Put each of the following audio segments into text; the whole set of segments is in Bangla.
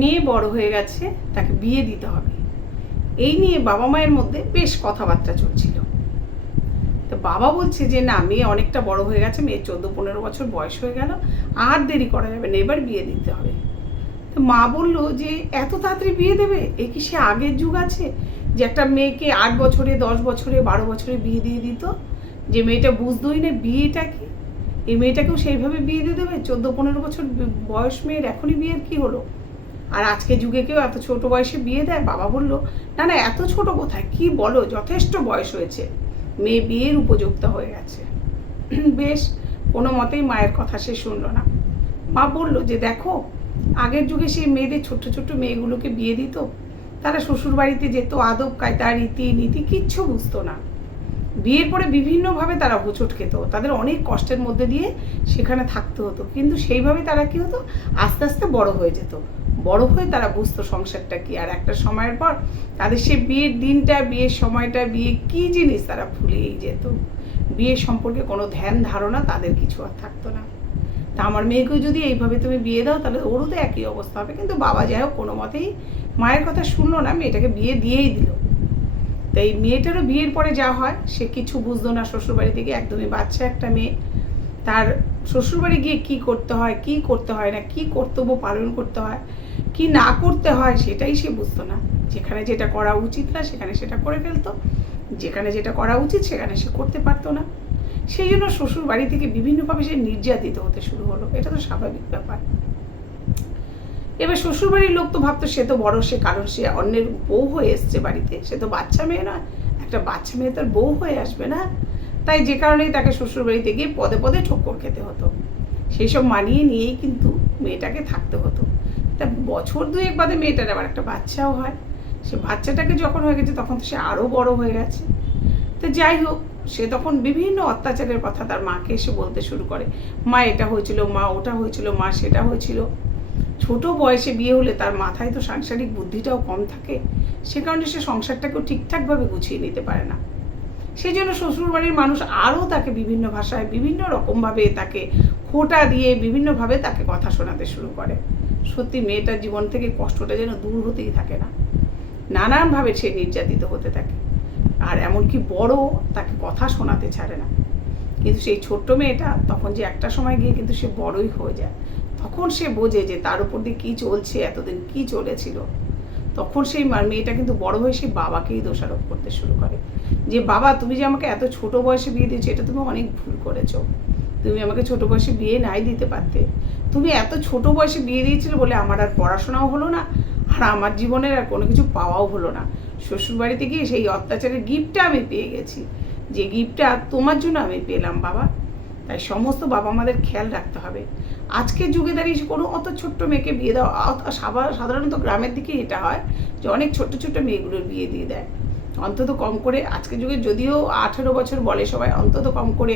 মেয়ে বড় হয়ে গেছে, তাকে বিয়ে দিতে হবে, এই নিয়ে বাবা মায়ের মধ্যে বেশ কথাবার্তা চলছিল। তো বাবা বলছে যে না, মেয়ে অনেকটা বড় হয়ে গেছে, মেয়ের 14-15 বছর বয়স হয়ে গেল, আর দেরি করা যাবে না, এবার বিয়ে দিতে হবে। তো মা বলল যে এত তাড়াতাড়ি বিয়ে দেবে? এ কি সে আগের যুগ আছে যে একটা মেয়েকে 8 বছরে, 10 বছরে, 12 বছরে বিয়ে দিয়ে দিত, যে মেয়েটা বুঝতোই না বিয়েটা কি, এই মেয়েটাকেও সেইভাবে বিয়ে দিয়ে দেবে? 14-15 বছর বয়স মেয়ের, এখনই বিয়ের কি হলো? আর আজকে যুগে কেউ এত ছোট বয়সে বিয়ে দেয়? বাবা বলল না না, এত ছোট কোথায়, কি বলো, যথেষ্ট বয়স হয়েছে, মেয়ে বিয়ের উপযুক্ত হয়ে গেছে। বেশ, কোনো মতেই মায়ের কথা সে শুনলো না। মা বলল যে দেখো, আগের যুগে সেই মেয়েদের, ছোট্ট ছোট্ট মেয়েগুলোকে বিয়ে দিত, তারা শ্বশুর বাড়িতে যেত, আদব কায়দা রীতি নীতি কিচ্ছু বুঝতো না, বিয়ের পরে বিভিন্নভাবে তারা হোঁচট খেত, তাদের অনেক কষ্টের মধ্যে দিয়ে সেখানে থাকতে হতো, কিন্তু সেইভাবে তারা কি হতো, আস্তে আস্তে বড় হয়ে যেত, বড় হয়ে তারা বুঝতো সংসারটা কি। আর একটা সময়ের পর তাদের সে বিয়ের দিনটা, বিয়ের সময়টা, বিয়ে কি জিনিস তারা ভুলেই যেত, বিয়ে সম্পর্কে কোনো ধ্যান ধারণা তাদের কিছু আর থাকতো না। তা আমার মেয়েকেও যদি এইভাবে তুমি বিয়ে দাও, তাহলে ওরও তো একই অবস্থা হবে। কিন্তু বাবা যাই হোক কোনো মতেই মায়ের কথা শুনলো না, মেয়েটাকে বিয়ে দিয়েই দিল। তাই মেয়েটারও বিয়ের পরে যা হয়, সে কিছু বুঝতো না শ্বশুরবাড়ি থেকে, একদমই বাচ্চা একটা মেয়ে, তার শ্বশুরবাড়ি গিয়ে কি করতে হয়, কি করতে হয় না, কি কর্তব্য পালন করতে হয়, কি না করতে হয়, সেটাই সে বুঝতো না। যেখানে যেটা করা উচিত না সেখানে সেটা করে ফেলতো, যেখানে যেটা করা উচিত সেখানে সে করতে পারতো না। সেই জন্য শ্বশুর বাড়ি থেকে বিভিন্নভাবে সে নির্যাতিত হতে শুরু হলো। এটা তো স্বাভাবিক ব্যাপার। এবার শ্বশুরবাড়ির লোক তো ভাবতো সে তো বড়, সে কারণ সে অন্যের বউ হয়ে এসছে বাড়িতে, সে তো বাচ্চা মেয়ে নয়, একটা বাচ্চা মেয়ে তার বউ হয়ে আসবে না, তাই যে কারণেই তাকে শ্বশুরবাড়িতে গিয়ে পদে পদে ঠোক্কর খেতে হতো। সেই সব মানিয়ে নিয়েই কিন্তু মেয়েটাকে থাকতে হতো। তা বছর 2 বাদে মেয়েটার আবার একটা বাচ্চাও হয়। সে বাচ্চাটাকে যখন হয়ে গেছে তখন তো সে আরও বড় হয়ে গেছে। তো যাই হোক, সে তখন বিভিন্ন অত্যাচারের কথা তার মাকে এসে বলতে শুরু করে, মা এটা হয়েছিল, মা ওটা হয়েছিল, মা সেটা হয়েছিল। ছোট বয়সে বিয়ে হলে তার মাথায় তো সাংসারিক বুদ্ধিটাও কম থাকে, সে কারণে সে সংসারটাকেও ঠিকঠাকভাবে গুছিয়ে নিতে পারে না। সেই জন্য শ্বশুরবাড়ির মানুষ আরও তাকে বিভিন্ন ভাষায়, বিভিন্ন রকমভাবে তাকে খোঁটা দিয়ে বিভিন্নভাবে তাকে কথা শোনাতে শুরু করে। সত্যি মেয়েটার জীবন থেকে কষ্টটা যেন দূর হতেই থাকে না, নানানভাবে সে নির্যাতিত হতে থাকে, আর এমনকি বড় তাকে কথা শোনাতে ছাড়ে না। কিন্তু সেই ছোট্ট মেয়েটা তখন যে একটা সময় গিয়ে কিন্তু সে বড়ই হয়ে যায়, তখন সে বোঝে যে তার উপর দিয়ে কী চলছে, এতদিন কী চলেছিল। তখন সেই মেয়েটা কিন্তু বড় হয়ে সেই বাবাকেই দোষারোপ করতে শুরু করে, যে বাবা তুমি যে আমাকে এত ছোট বয়সে বিয়ে দিয়েছো, এটা তুমি অনেক ভুল করেছো, তুমি আমাকে ছোট বয়সে বিয়ে নাই দিতে পারতে, তুমি এত ছোট বয়সে বিয়ে দিয়েছিলে বলে আমার আর পড়াশোনাও হলো না, আর আমার জীবনের আর কোনো কিছু পাওয়াও হলো না। শ্বশুরবাড়িতে গিয়ে সেই অত্যাচারের গিফটটা আমি পেয়ে গেছি, যে গিফটটা তোমার জন্য আমি পেলাম বাবা। তাই সমস্ত বাবা মাদের খেয়াল রাখতে হবে। আজকের যুগে দাঁড়িয়ে কোনো অত ছোট্ট মেয়েকে বিয়ে দেওয়া, সাধারণত গ্রামের দিকে এটা হয় যে অনেক ছোট্ট ছোট্ট মেয়েগুলোর বিয়ে দিয়ে দেয়। অন্তত কম করে আজকের যুগে যদিও 18 বছর বলে সবাই, অন্তত কম করে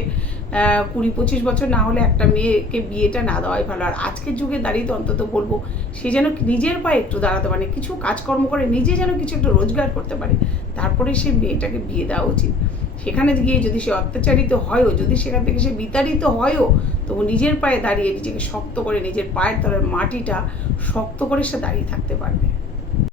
20-25 বছর না হলে একটা মেয়েকে বিয়েটা না দেওয়াই ভালো। আর আজকের যুগে দাঁড়িয়ে তো অন্তত বলবো সে যেন নিজের পায়ে একটু দাঁড়াতে পারে, কিছু কাজকর্ম করে নিজে যেন কিছু একটা রোজগার করতে পারে, তারপরে সে মেয়েটাকে বিয়ে দেওয়া উচিত। সেখানে গিয়ে যদি সে অত্যাচারিত হয়ও, যদি সেখান থেকে সে বিতাড়িত হয়ও, তবু নিজের পায়ে দাঁড়িয়ে নিজেকে শক্ত করে, নিজের পায়ের তলার মাটিটা শক্ত করে সে দাঁড়িয়ে থাকতে পারবে।